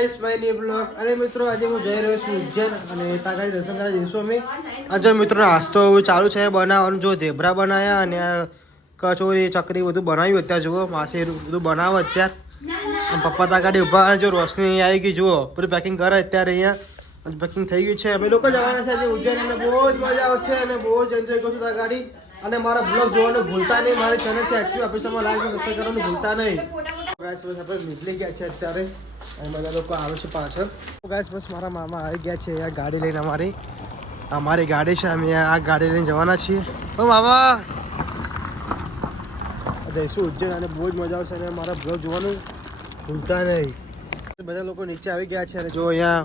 Guys my new blog અને મિત્રો આજે હું જઈ રહ્યો છું ઉજ્જૈન અને તાગાડી દર્શન કરવા જઈશું અમે આજે મિત્રો નાસ્તો ચાલુ છે બનાવવાનું જો ઢેબરા બનાવ્યા અને કચોરી ચકરી બધું બનાવ્યું અત્યારે જુઓ માસી બધું બનાવો અત્યારે પપ્પા તાગાડી ઉભા જો રોશની આવી ગઈ જુઓ પૂરી પેકિંગ કરે અત્યારે અહીંયા પેકિંગ થઈ ગયું છે અમે લોકો જવાના છે આજે ઉજ્જૈન અને બહુ જ મજા આવશે અને બહુ જ એન્જોય કરશું તાગાડી અને મારા બ્લોગ જોવાનું ભૂલતા નહીં મારી ચેનલ છે એચપી ઓફિસમાં લાઈક અને સબસ્ક્રાઇબ કરવાનું ભૂલતા નહીં ગાઈસ બસ આપણે નીકળી ગયા છે અત્યારે અને બધા લોકો આવે છે પાછળ ગાઈસ બસ મારા મામા આવી ગયા છે આ ગાડી લઈને અમારી ગાડી છે અમે આ ગાડી લઈને જવાના છીએ ઓ મામા જઈશું ઉજ્જૈન અને બહુ જ મજા આવશે અને મારા બ્લોગ જોવાનું ભૂલતા નહીં બધા લોકો નીચે આવી ગયા છે અને જો અહીંયા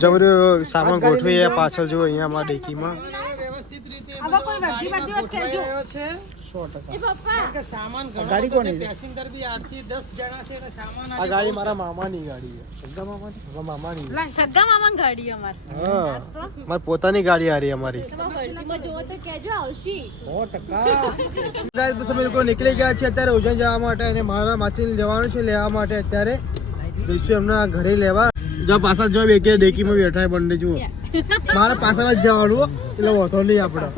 જબરો સામાન ગોઠવી પાછળ જો અહીંયા અમારા ડેકીમાં આ ગાડી મારા મામાની ગાડી છે મારી પોતાની ગાડી આ રહી અમારી અમે લોકો નીકળી ગયા છે અત્યારે ઉજ્જૈન જવા માટે અને મારા માસીને જવાનું છે લેવા માટે અત્યારે જઈશું એમના ઘરે લેવા જો પાછળ જો એક ડેકીમાં બેઠા બંને જુઓ મારા પાછળ જ જવાનું એટલે વાંધો નહીં આપણે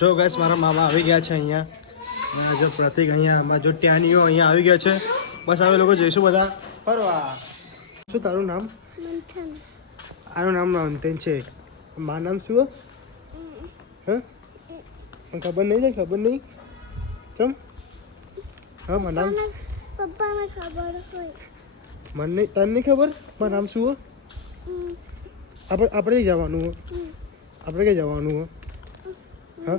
જો ગાઈસ મારા મામા આવી ગયા છે અહીંયા જો પ્રતિક અહીંયા જો ટ્યાનીઓ અહીંયા આવી ગયા છે બસ હવે લોકો જઈશું બધા ફરવા શું તારું નામ આનું નામ મંથન છે મારું નામ શું હા ખબર નહીં ખબર નહીં ચમ હા મારું નામ પપ્પાને ખબર હોય મને તને નહીં ખબર મારું નામ શું આપણે કઈ જવાનું હો આપણે કઈ જવાનું હો હા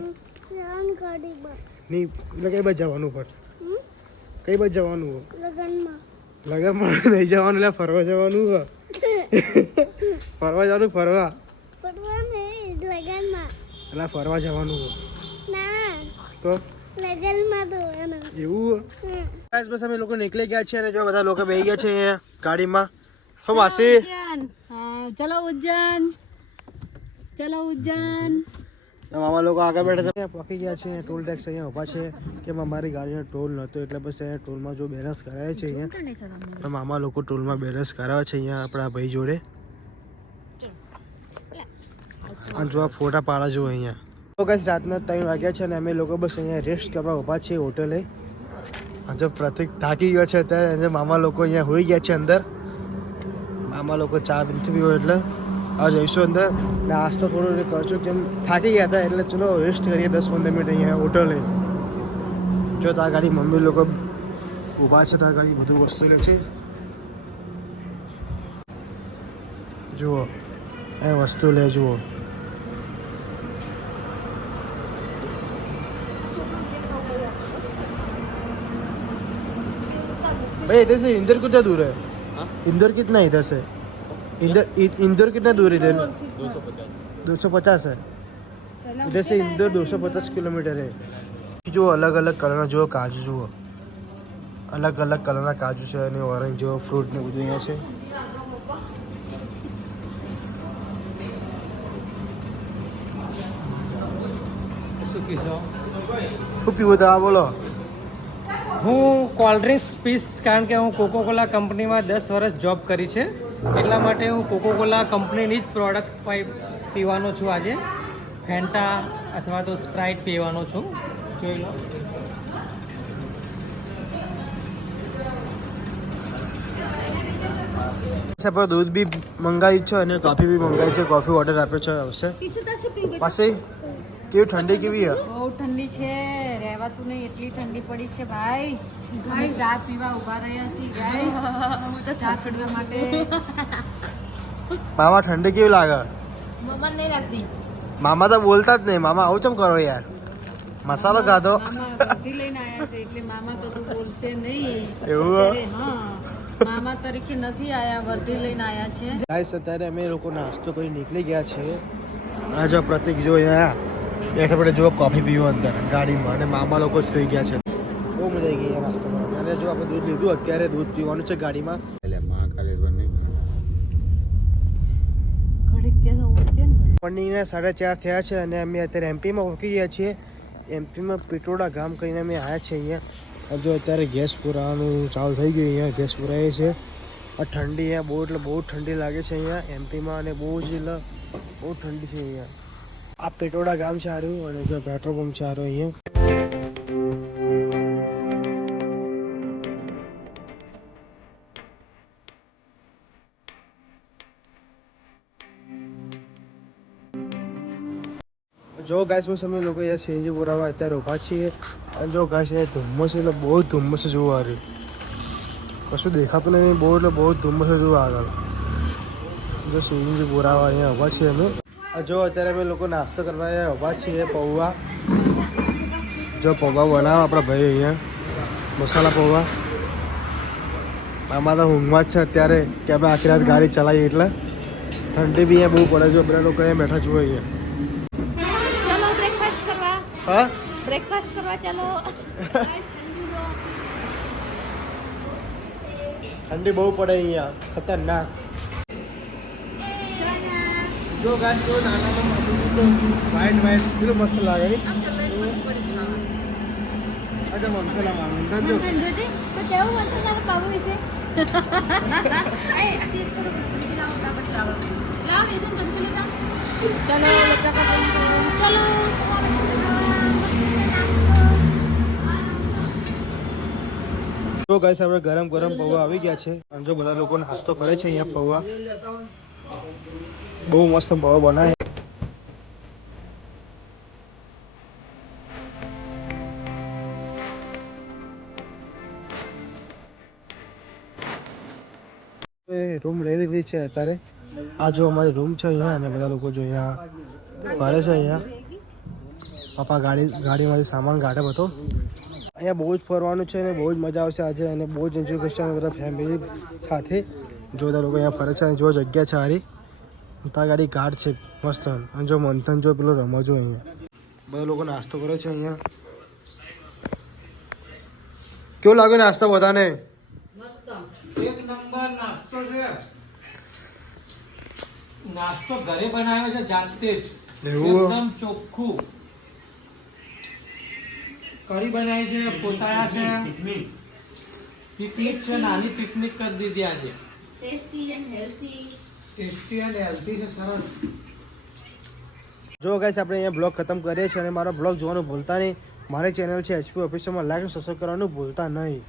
નહીં એટલે કઈ બાજુ જવાનું પણ કઈ બાજુ જવાનું હો લગનમાં નહીં જવાનું એટલે ફરવા જવાનું હો ફરવા જવાનું ફરવા એટલે ફરવા જવાનું હો તો એવું બસ અમે લોકો નીકળી ગયા છે અને જો બધા લોકો બેસી ગયા છે ગાડીમાં હો માસી ચલો ઉજ્જૈન મામા લોકો આગળ બેઠા છે પહોંચી ગયા છે ટોલ ટેક્સ અહીંયા ઊભા છે કે અમારી ગાડીનો ટોલ નહોતો એટલે બસ અહીંયા ટોલમાં જો બેલેન્સ કરાવે છે અહીંયા મામા લોકો ટોલમાં બેલેન્સ કરાવે છે અહીંયા આપણા ભાઈ જોડે અને જો આ ફોટા પાડા જો અહીંયા તો ગાઈસ રાતના 3 વાગ્યા છે અને અમે લોકો બસ અહીંયા રેસ્ટ કરવા ઊભા છીએ હોટલે જો પ્રતિક થાકી ગયો છે અત્યારે મામા લોકો અહીંયા હોઈ ગયા છે અંદર મામા લોકો ચા પીવો એટલે હવે જઈશું અંદર નાસ્તો થોડો કરજો કેમ થાકી ગયા હતા એટલે ચલો રેસ્ટ કરીએ 10-15 મિનિટ અહીંયા હોટલે જો તા ગાડી મમ્મી લોકો ઊભા છે તા ગાડી બધું વસ્તુ લે છે જુઓ એ વસ્તુ લે જુઓ भाई इधर से इंदौर कितना दूर है इंदौर कितना इधर से इंदौर कितना दूर इधर 250 है इधर से इंदौर 250 किलोमीटर है जो अलग अलग कलर जो काजू जो अलग अलग कलर काजू છે અને ઓરેન્જ જો ફ્રૂટ ને બધું અહીંયા છે શું પીવું તો બોલો હું કોલ્ડ ડ્રિંક્સ પીસ કારણ કે હું કોકોકોલા કંપનીમાં 10 વર્ષ જોબ કરી છે એટલા માટે હું કોકોકોલા કંપનીની જ પ્રોડક્ટ પીવાનો છું આજે ફેન્ટા અથવા તો સ્પ્રાઇટ પીવાનો છું જોઈ લો આપણે દૂધ બી મંગાવ્યું છે અને કોફી બી મંગાવી છે કોફી ઓર્ડર આપ્યો છે આવશે પાસે કેવી ઠંડી કેવી છે બહુ ઠંડી છે રહેવાતું નહીં એટલી ઠંડી પડી છે ભાઈ અમે ચા પીવા ઊભા રહ્યા છીએ ગાઈસ ચા પીવા માટે મામા ઠંડી કેવી લાગે મમ્મા નહીં લાગતી મામા તો બોલતા જ નહીં મામા આવું ચમ કરો યાર મસાલો ખાધો મામા વર્ધી લઈને આવ્યા છે એટલે મામા કશું બોલશે નહીં એવું હા મામા તરીકે નથી આયા વર્ધી લઈને આવ્યા છે ગાઈસ અત્યારે અમે લોકો નાસ્તો કરી નીકળી ગયા છીએ આ જો પ્રતિક જો અહીંયા બેઠા બેઠા જો કોફી પીવો અંદર ગાડીમાં અને મામા લોકો જ સુઈ ગયા છે બહુ મજા આવી ગઈ નાસ્તો કરવાની અને જો આપણે દૂધ લીધું અત્યારે દૂધ પીવાનું છે ગાડીમાં મોર્નિંગના 4:30 થયા છે અને અમે અત્યારે એમપીમાં પહોંચી ગયા છીએ એમપીમાં પિટોડા ગામ કરીને અમે આવ્યા છે અહીંયા. જો અત્યારે ગેસ પુરાવાનું ચાલુ થઈ ગયું. અહીંયા ગેસ પુરાય છે. આ ઠંડી અહીંયા બહુ એટલે બહુ ઠંડી લાગે છે અહીંયા એમપીમાં અને બહુ જ એટલે બહુ ઠંડી છે અહીંયા. આ પિટોડા ગામ છે સારું અને જો પેટ્રોલ પંપ છે સારું અહીંયા. જો ગાઈસ બસ અમે લોકો અહીંયા સીએનજી પુરાવા અત્યારે ઊભા છીએ અને જો ગાઈસ એ ધુમ્મસ એટલે બહુ જ ધુમ્મસ જોવા આવ્યું. કશું દેખાતું નહીં, બહુ એટલે બહુ જ ધુમ્મસ જોવા આગળ. જો સીએનજી પુરાવા અહીંયા ઊભા છીએ અમે. જો અત્યારે અમે લોકો નાસ્તો કરવા અહીંયા ઊભા છીએ. પૌવા જો પૌવા બનાવો આપણા ભાઈ અહીંયા મસાલા પૌવા. આમાં તો ઊંઘમાં જ છે અત્યારે કે અમે આખી રાત ગાડી ચલાવીએ એટલે ઠંડી બી અહીંયા બહુ પડે. જો બધા લોકો અહીંયા બેઠા જુઓ અહીંયા. હા બ્રેકફાસ્ટ કરવા ચાલો. ઠંડી બહુ પડે અહીંયા ખતરનાક. જો ગાઈસ તો નાના વાઈટ વાઈટ કેટલું મસ્ત લાગે. અચ્છા મમસલા માંગુ જો તો કેવું બનશે તારા બાબુ વિશે? જો ગાઈસ આપણે ગરમ ગરમ પૌવા આવી ગયા છે અને જો બધા લોકો નાસ્તો કરે છે અહીંયા. પૌવા બહુ મસ્ત પૌવા બનાવે. રૂમ લઈ લીધી છે અત્યારે. આ જો અમારી રૂમ છે અહીંયા અને બધા લોકો જો અહીંયા ફરે છે અહીંયા. પપ્પા ગાડીમાંથી સામાન કાઢે બધો. અહીંયા બહુ જ ફરવાનું છે અને બહુ જ મજા આવશે આજે અને બહુ જ એન્જોય કરશે અમે બધા ફેમિલી સાથે. જો બધા લોકો અહીંયા ફરે છે અને જો જગ્યા છે સારી. ત્યાં ગાડી ઘાટ છે મસ્ત અને જો મંથન જો પેલો રમજો અહીંયા. બધા લોકો નાસ્તો કરે છે અહીંયા. કેવું લાગ્યું નાસ્તો બધાને? એક નંબર નાસ્તો છે. નાસ્તો ઘરે બનાવ્યો છે જાતે જ. એવું? એકદમ ચોખ્ખું. કઢી બનાવી છે, પોતાયા છે. પિકનિક છે, નાની પિકનિક કરી દીધી આજે. ટેસ્ટી એન્ડ હેલ્ધી છે, સરસ. જો ગાઈસ આપણે અહીંયા બ્લોગ ખતમ કરીએ છીએ અને મારો બ્લોગ જોવાનું ભૂલતા નહીં. મારી ચેનલ છે HP ઓફિશિયલમાં લાઈક અને સબસ્ક્રાઈબ કરવાનું ભૂલતા નહીં.